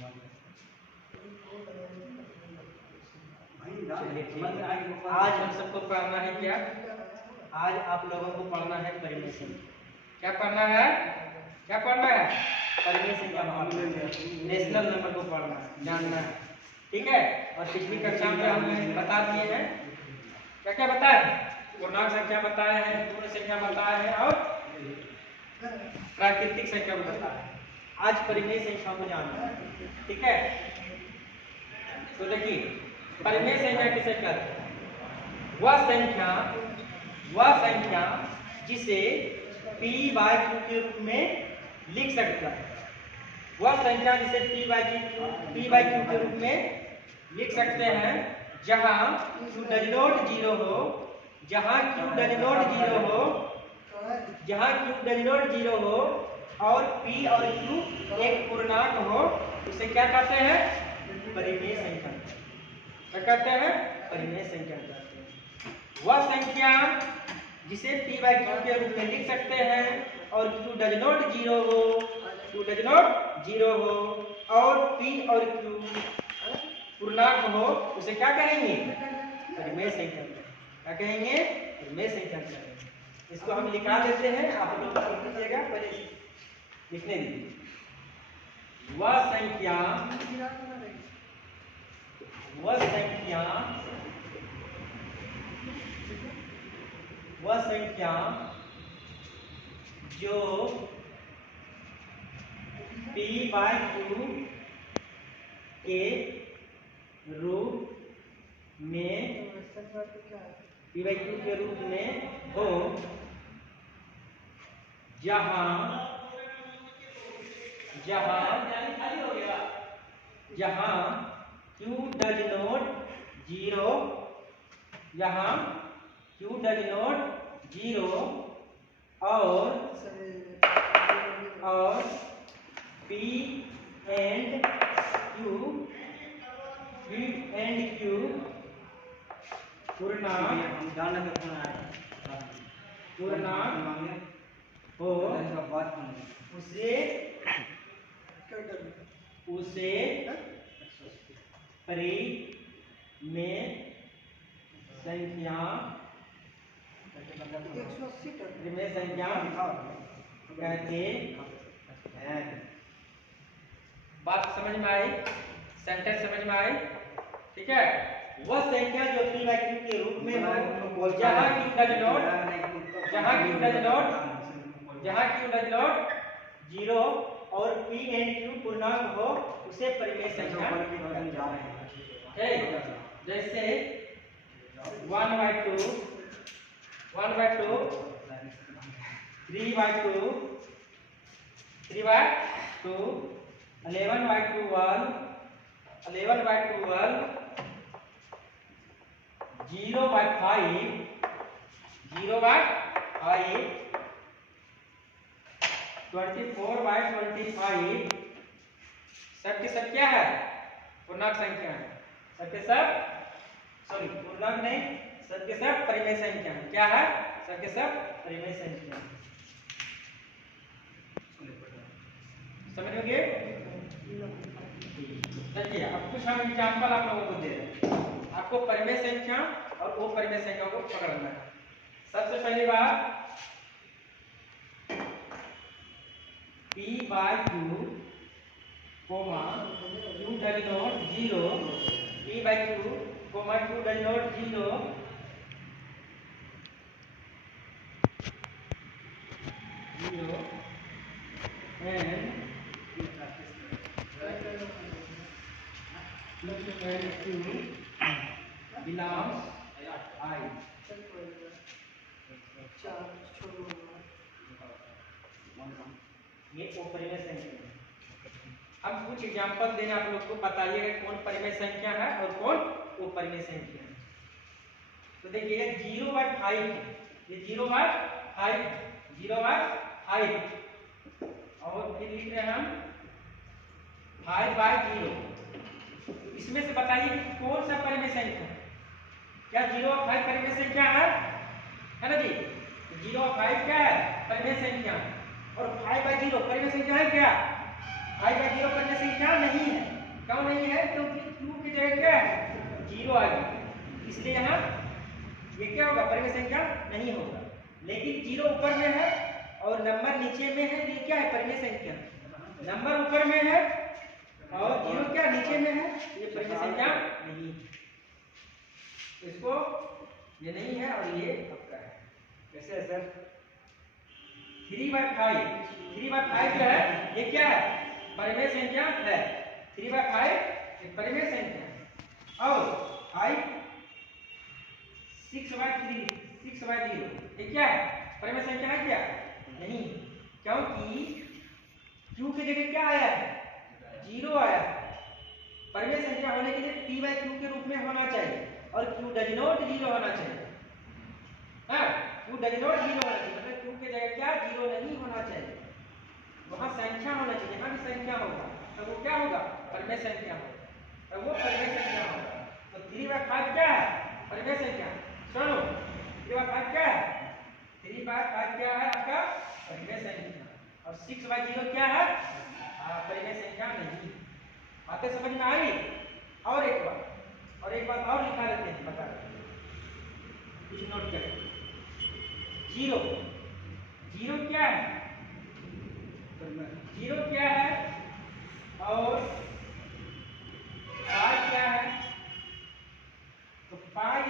आज हम सबको पढ़ना है क्या? आज आप लोगों को पढ़ना है परिमेय संख्या। क्या पढ़ना है? क्या पढ़ना है? परिमेय संख्या। नेशनल नंबर को पढ़ना है, जानना है, ठीक है। और पिछली कक्षा में हमने बता दिए हैं क्या क्या बताए हैं। पूर्णांक संख्या बताए हैं, पूर्ण संख्या बताए हैं और प्राकृतिक संख्या को बताया है। आज परिमेय संख्या को जानना है, ठीक है। तो देखिए परिमेय संख्या किसे कहते हैं? वह संख्या जिसे p/q के रूप में लिख सकता है। वह संख्या जिसे p/q के रूप में लिख सकते हैं जहां q डज नॉट 0 हो, जहां q डज नॉट 0 हो और p और q एक पूर्णांक हो, उसे क्या कहते हैं? परिमेय संख्या। क्या कहते हैं? परिमेय संख्या कहते हैं। वह संख्या जिसे p/q के रूप में लिख सकते हैं और q डज नॉट 0 हो और p और q पूर्णांक हो, उसे क्या कहेंगे? परिमेय संख्या। क्या कहेंगे? परिमेय संख्या कहेंगे। इसको हम लिखा देते हैं, आप लोग लिख लीजिएगा, पहले लिखने दीजिए। वह संख्या जो p/q के रूप में हो, जहां q डज नॉट 0 और p and q पूर्णांक हो, उसे परिमेय संख्या कहते हैं। बात समझ में आई? सेंटेंस समझ में आई? ठीक है। वह संख्या जो p/q के रूप में हो, जहां q डज नॉट 0 और p and q पूर्णांक हो, उसे परिमेय संख्या है। जैसे 1/2, 3/2, 11/12, 0/5, 24/25, सब के सब क्या है? पूर्णांक संख्या है। सब के सब पूर्णांक नहीं, सब के सब परिमेय संख्या है। क्या है? सब के सब परिमेय संख्या। समझ में गए? देखिए अब कुछ हम एग्जांपल आप लोगों को दे रहे हैं। आपको परिमेय संख्या और अपरिमेय संख्या को पकड़ना है। सबसे पहली बात p/q, q does not 0, p/q, q does not 0 and q belongs I। ये अपरिमेय संख्या है। अब कुछ एग्जांपल देना आप लोग को, बताइएगा कौन परिमेय संख्या है और कौन अपरिमेय संख्या है। तो देखिए 0/5, ये 0/5 और फिर लिख रहे हैं हम 5/0। इसमें से बताइए कि कौन सा परिमेय संख्या है? क्या 0 और 5 परिमेय संख्या है ना जी? 0 और 5 क्या है? परिमेय संख्या। और 5/0 परिमेय संख्या है क्या? 5/0 परिमेय संख्या नहीं है। क्यों नहीं है? क्योंकि q की जगह क्या है? 0 आ गई, इसलिए यहाँ ये क्या होगा? परिमेय संख्या नहीं होगा। लेकिन 0 ऊपर में है और नंबर नीचे में है, ये क्या है? परिमेय संख्या। नंबर ऊपर में है और 0 क्या नीचे में है, ये परिमेय संख्या नहीं है। इसको ये नहीं है और ये आपका है। कैसे है सर? 3/5, 3/5 जो है ये क्या है? परिमेय संख्या है। 3/5 एक परिमेय संख्या है। और 5 6/3, 6/0 ये क्या है? परिमेय संख्या है क्या? नहीं, क्योंकि q की जगह क्या आया है? 0 आया है। परिमेय संख्या होने के लिए p/q के रूप में होना चाहिए और q डज नॉट 0 होना चाहिए। हाँ, q डज नॉट 0 होना चाहिए, मतलब q की जगह क्या? 0 नहीं होना चाहिए, वहां संख्या होना चाहिए। यहाँ भी संख्या होगा तो वो क्या होगा? परिमेय संख्या होगा, तो वो परिमेय संख्या होगा। तो 3/5 क्या है? परिमेय संख्या। सुनो, 3/5 क्या है? 3/5 क्या है आपका? परिमेय संख्या। और 6/0 क्या है? परिमेय संख्या नहीं। बातें समझ में आई? और एक बात और लिखा लेते हैं, बता कुछ नोट कर। 0 क्या है? 0 क्या है और पाई क्या है? तो पाई